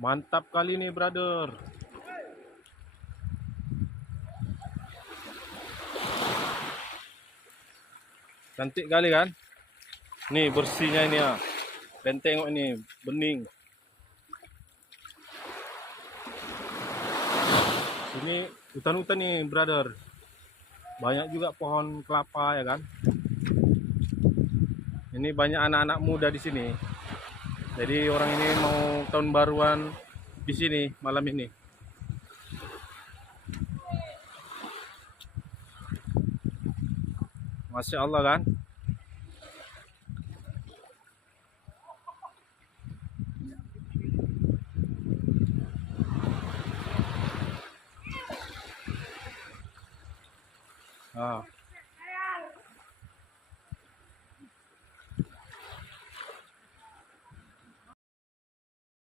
Mantap kali nih, brother. Cantik kali kan? Nih bersihnya ini ya. Dan tengok ini, bening. Ini hutan-hutan nih, brother. Banyak juga pohon kelapa ya kan? Ini banyak anak-anak muda di sini. Jadi orang ini mau tahun baruan di sini malam ini. Masya Allah kan? Ah.